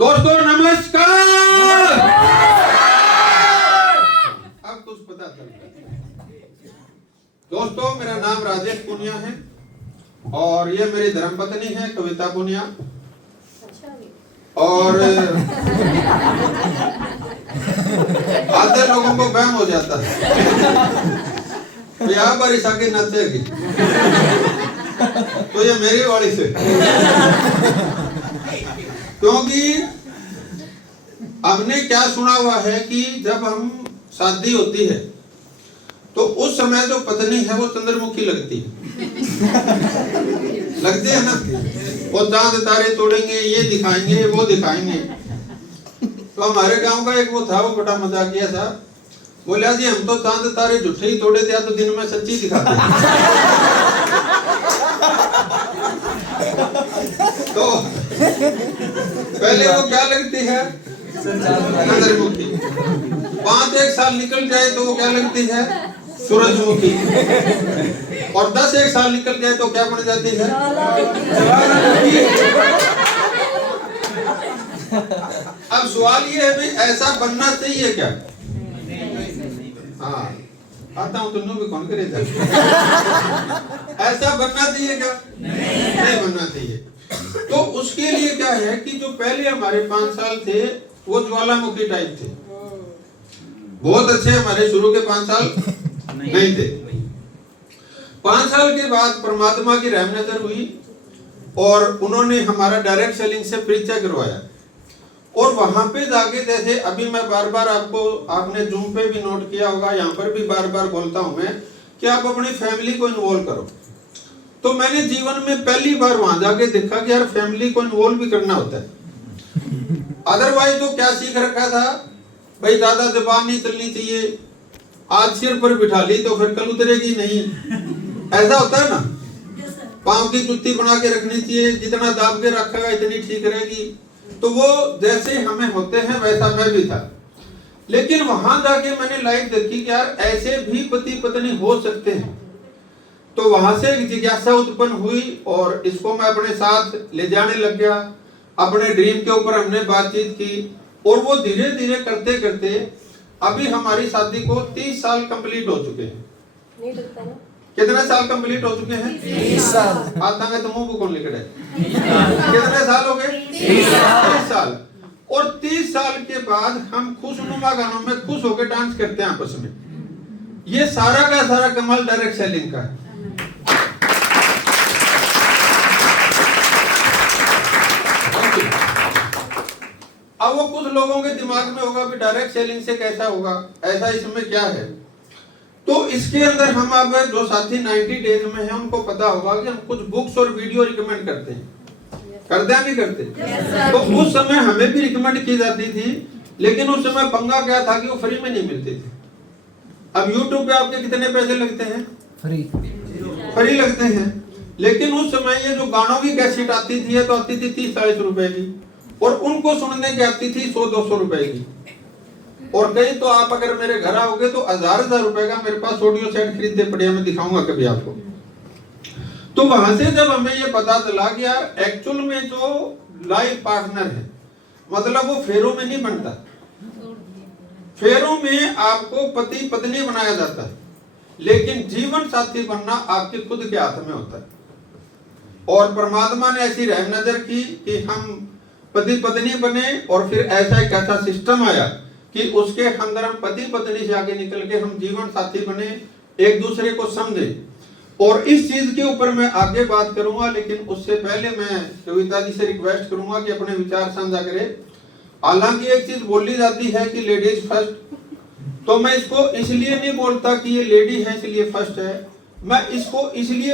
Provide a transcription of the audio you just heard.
दोस्तों नमस्कार। अब कुछ पता चल रहा है। दोस्तों मेरा नाम राजेश पुनिया है और ये मेरी धर्मपत्नी है कविता पुनिया। और आधे लोगों को वहम हो जाता है तो यहाँ पर ईसा की नचेगी तो ये मेरी वाली से, क्योंकि हमने क्या सुना हुआ है कि जब हम शादी होती है तो उस समय जो पत्नी है वो चंद्रमुखी लगती है लगती है ना। वो चांद तारे तोड़ेंगे, ये दिखाएंगे वो दिखाएंगे। तो हमारे गांव का एक वो था, वो बड़ा मजाकिया था, बोला जी हम तो चांद तारे झूठे ही तोड़े थे, तो दिन में सच्ची दिखाते तो पहले वो क्या लगती है चंद्रमुखी, 5-1 साल निकल जाए तो वो क्या लगती है सूरजमुखी, और 10-1 साल निकल जाए तो क्या बन जाती है ज्वालामुखी। अब सवाल ये है भाई ऐसा बनना चाहिए क्या? हाँ आता हूँ तुम भी कौन करेगा ऐसा बनना चाहिए क्या? नहीं बनना चाहिए। तो उसके लिए क्या है कि जो पहले हमारे 5 साल थे वो ज्वालामुखी टाइप थे, बहुत अच्छे हमारे शुरू के 5 साल नहीं थे। 5 साल के बाद परमात्मा की रहम नजर हुई और उन्होंने हमारा डायरेक्ट सेलिंग से परिचय करवाया। और वहां पे जाके जैसे अभी मैं बार बार आपने जूम पे भी नोट किया होगा, यहाँ पर भी बार बार बोलता हूं मैं कि आप अपनी फैमिली को इन्वॉल्व करो। तो मैंने जीवन में पहली बार वहां जाके देखा कि यार फैमिली को इन्वॉल्व भी करना होता है। अदरवाइज तो क्या सीख रखा था भाई, ज्यादा जबान नहीं चलनी चाहिए, आज सिर पर बिठा ली तो फिर कल उतरेगी नहीं, ऐसा होता है ना। पांव की जुत्ती बना के रखनी चाहिए, जितना दाब के रखेगा इतनी ठीक रहेगी। तो वो जैसे हमें होते हैं वैसा मैं भी था। लेकिन वहां जाके मैंने लाइफ देखी कि यार ऐसे भी पति पत्नी हो सकते हैं। तो वहां से एक जिज्ञासा उत्पन्न हुई और इसको मैं अपने साथ ले जाने लग गया। अपने ड्रीम के ऊपर हमने बातचीत की और वो धीरे धीरे करते करते अभी हमारी शादी को 30 साल कंप्लीट हो चुके हैं। नहीं लगता ना? कितने साल कंप्लीट हो चुके हैं? 30 साल। आता है तो मुंह को कौन लिख रहा है? कितने साल हो गए? 30 साल। और 30 साल के बाद हम खुशनुमा गानों में खुश होकर डांस करते हैं आपस में। ये सारा का सारा कमाल डायरेक्ट सेलिंग का है। अब वो कुछ लोगों के दिमाग में होगा कि डायरेक्ट सेलिंग से कैसा होगा, ऐसा इसमें क्या है। तो इसके अंदर हम अब जो साथी 90 डेज में हैं उनको पता होगा कि हम कुछ बुक्स और वीडियो रिकमेंड करते हैं, करते हैं नहीं करते? तो उस समय हमें भी रिकमेंड की जाती थी, लेकिन उस समय पंगा क्या था कि वो फ्री में नहीं मिलती थी। अब YouTube पे आपके कितने पैसे लगते हैं? फ्री लगते हैं। लेकिन उस समय ये जो गानों की कैसेट आती थी तो आती थी 30-40 रुपए की, और उनको सुनने की आती थी 100-200 रुपए की। और कई तो आप अगर मेरे घर आओगे तो 1000-1000 रुपए का मेरे पास ऑडियो सेट खरीदे पड़े, मैं दिखाऊंगा कभी आपको। तो वहां से जब हमें ये पता चला कि यार एक्चुअल में जो लाइफ पार्टनर है मतलब वो फेरों में नहीं बनता, फेरों में आपको पति पत्नी बनाया जाता है, लेकिन जीवन साथी बनना आपके खुद के हाथ में होता है। और परमात्मा ने ऐसी रहम नजर की कि हम पति पत्नी बने और फिर ऐसा एक ऐसा सिस्टम आया कि उसके अंदर हम पति पत्नी से आगे निकल के हम जीवन साथी बने, एक दूसरे को समझे। और इस चीज के ऊपर मैं आगे बात करूंगा, लेकिन उससे पहले मैं कविता जी से रिक्वेस्ट करूंगा कि अपने विचार साझा करें। हालांकि एक चीज बोली जाती है कि लेडीज फर्स्ट, तो मैं इसको इसलिए नहीं बोलता कि ये लेडी है इसलिए फर्स्ट है, मैं इसको इसलिए